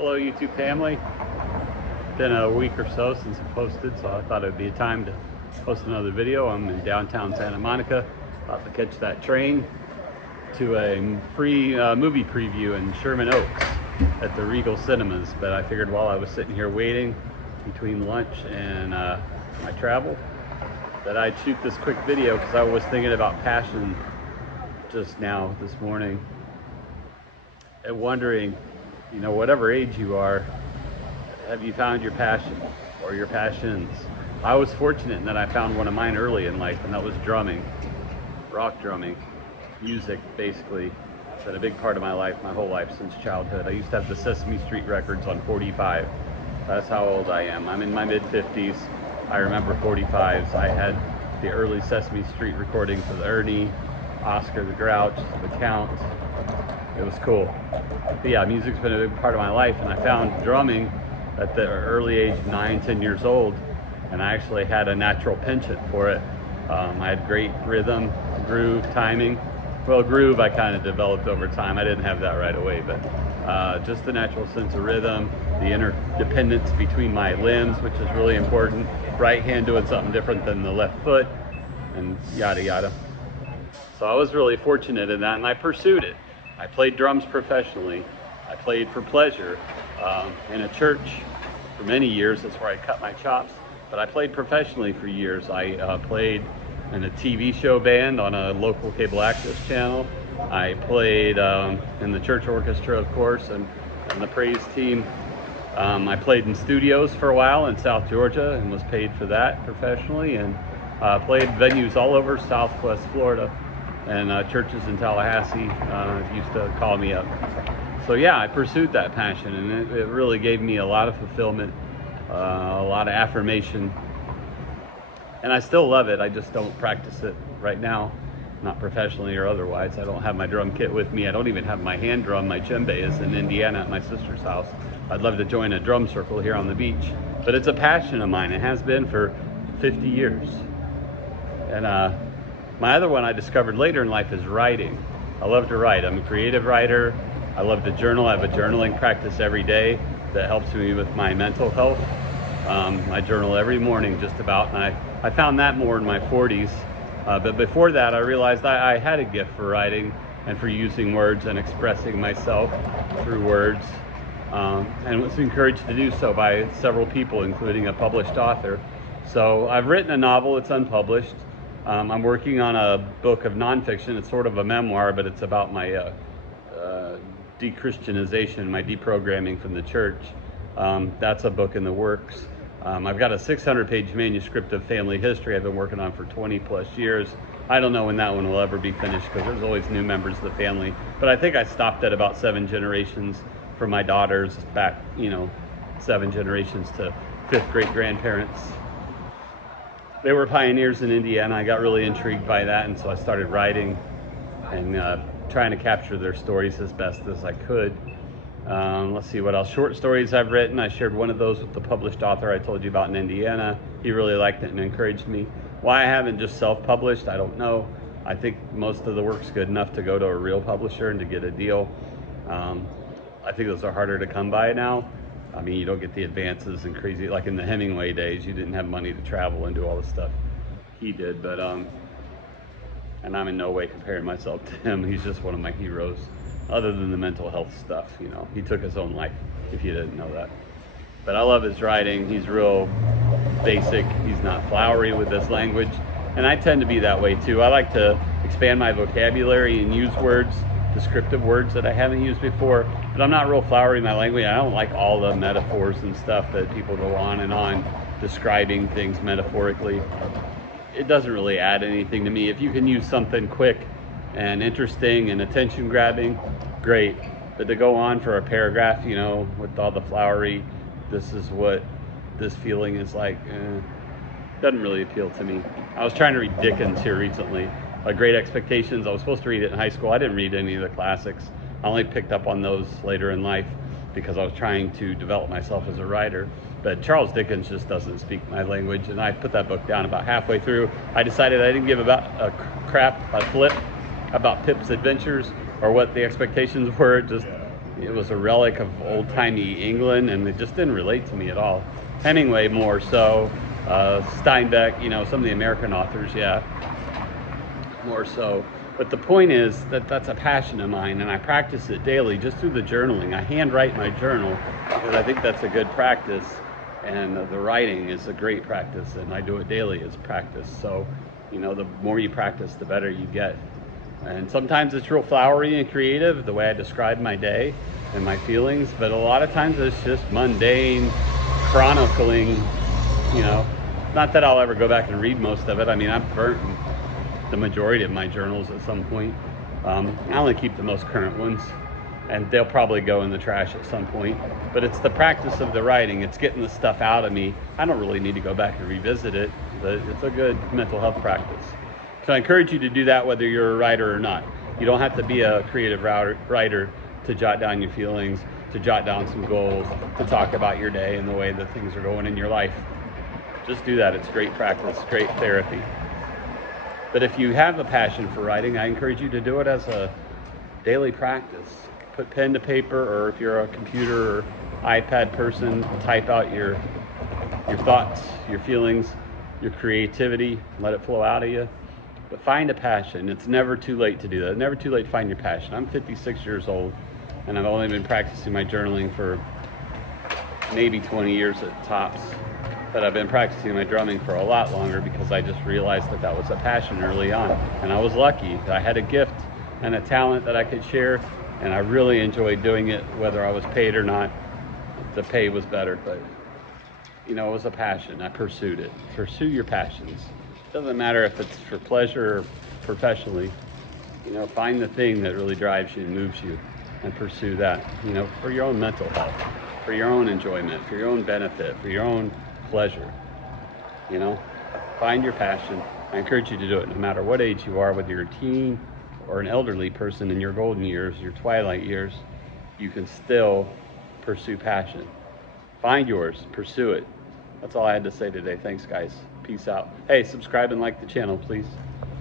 Hello YouTube family. Been a week or so since I posted, so I thought it would be a time to post another video. I'm in downtown Santa Monica, about to catch that train to a free movie preview in Sherman Oaks at the Regal Cinemas. But I figured while I was sitting here waiting between lunch and my travel that I'd shoot this quick video because I was thinking about passion just now this morning and wondering, you know, whatever age you are, have you found your passion or your passions? I was fortunate in that I found one of mine early in life, and that was drumming, rock drumming, music basically. It's been a big part of my life, my whole life since childhood. I used to have the Sesame Street records on 45. That's how old I am. I'm in my mid-50s. I remember 45s. I had the early Sesame Street recordings with Ernie, Oscar the Grouch, the Count. It was cool. But yeah, music's been a big part of my life, and I found drumming at the early age of 9, 10 years old, and I actually had a natural penchant for it. I had great rhythm, groove, timing. Well, groove I kind of developed over time. I didn't have that right away, but just the natural sense of rhythm, the interdependence between my limbs, which is really important. Right hand doing something different than the left foot, and yada yada. So I was really fortunate in that, and I pursued it. I played drums professionally. I played for pleasure in a church for many years. That's where I cut my chops. But I played professionally for years. I played in a TV show band on a local cable access channel. I played in the church orchestra, of course, and the praise team. I played in studios for a while in South Georgia and was paid for that professionally, and played venues all over Southwest Florida. And churches in Tallahassee used to call me up. So yeah, I pursued that passion, and it really gave me a lot of fulfillment, a lot of affirmation. And I still love it. I just don't practice it right now, not professionally or otherwise. I don't have my drum kit with me. I don't even have my hand drum. My djembe is in Indiana at my sister's house. I'd love to join a drum circle here on the beach. But it's a passion of mine. It has been for 50 years. And my other one I discovered later in life is writing. I love to write. I'm a creative writer. I love to journal. I have a journaling practice every day that helps me with my mental health. I journal every morning just about, and I found that more in my 40s. But before that, I realized I had a gift for writing and for using words and expressing myself through words, and was encouraged to do so by several people, including a published author. So I've written a novel. It's unpublished. I'm working on a book of nonfiction. It's sort of a memoir, but it's about my de-Christianization, my deprogramming from the church. That's a book in the works. I've got a 600-page manuscript of family history I've been working on for 20 plus years. I don't know when that one will ever be finished because there's always new members of the family. But I think I stopped at about 7 generations for my daughters back, 7 generations to 5th great grandparents. They were pioneers in Indiana. I got really intrigued by that, and so I started writing and trying to capture their stories as best as I could. Let's see what else. Short stories I've written. I shared one of those with the published author I told you about in Indiana. He really liked it and encouraged me. Why I haven't just self-published, I don't know. I think most of the work's good enough to go to a real publisher and to get a deal. I think those are harder to come by now. I mean, you don't get the advances and crazy, like in the Hemingway days, you didn't have money to travel and do all the stuff he did, but, and I'm in no way comparing myself to him. He's just one of my heroes, other than the mental health stuff, He took his own life, if you didn't know that. But I love his writing. He's real basic. He's not flowery with this language, and I tend to be that way too. I like to expand my vocabulary and use words, descriptive words that I haven't used before, but I'm not real flowery in my language. I don't like all the metaphors and stuff that people go on and on describing things metaphorically. It doesn't really add anything to me. If you can use something quick and interesting and attention grabbing, great. But to go on for a paragraph, with all the flowery, this is what this feeling is like, doesn't really appeal to me. I was trying to read Dickens here recently. Great Expectations. I was supposed to read it in high school. I didn't read any of the classics. I only picked up on those later in life because I was trying to develop myself as a writer. But Charles Dickens just doesn't speak my language, and I put that book down about halfway through. I decided I didn't give a flip about Pip's adventures or what the expectations were. Just it was a relic of old-timey England, and it just didn't relate to me at all. Hemingway more so, Steinbeck, you know, some of the American authors, yeah, more so. But the point is that that's a passion of mine, and I practice it daily just through the journaling. I handwrite my journal because I think that's a good practice, and the writing is a great practice, and I do it daily as practice. So, you know, the more you practice, the better you get. And sometimes it's real flowery and creative, the way I describe my day and my feelings, but a lot of times it's just mundane, chronicling, you know. Not that I'll ever go back and read most of it. I mean, I've burnt the majority of my journals at some point. I only keep the most current ones, and they'll probably go in the trash at some point. But it's the practice of the writing. It's getting the stuff out of me. I don't really need to go back and revisit it, but it's a good mental health practice. So I encourage you to do that whether you're a writer or not. You don't have to be a creative writer to jot down your feelings, to jot down some goals, to talk about your day and the way that things are going in your life. Just do that. It's great practice, great therapy. But if you have a passion for writing, I encourage you to do it as a daily practice. Put pen to paper, or if you're a computer or iPad person, type out your thoughts, your feelings, your creativity, let it flow out of you. But find a passion. It's never too late to do that. It's never too late to find your passion. I'm 56 years old, and I've only been practicing my journaling for maybe 20 years at tops. But I've been practicing my drumming for a lot longer because I just realized that that was a passion early on. And I was lucky. I had a gift and a talent that I could share, and I really enjoyed doing it, whether I was paid or not. The pay was better, but you know, it was a passion. I pursued it. Pursue your passions. Doesn't matter if it's for pleasure or professionally. You know, find the thing that really drives you and moves you, and pursue that, you know, for your own mental health, for your own enjoyment, for your own benefit, for your own pleasure. You know, find your passion. I encourage you to do it no matter what age you are, whether you're a teen or an elderly person in your golden years, your twilight years. You can still pursue passion. Find yours, pursue it. That's all I had to say today. Thanks, guys. Peace out. Hey, subscribe and like the channel, please.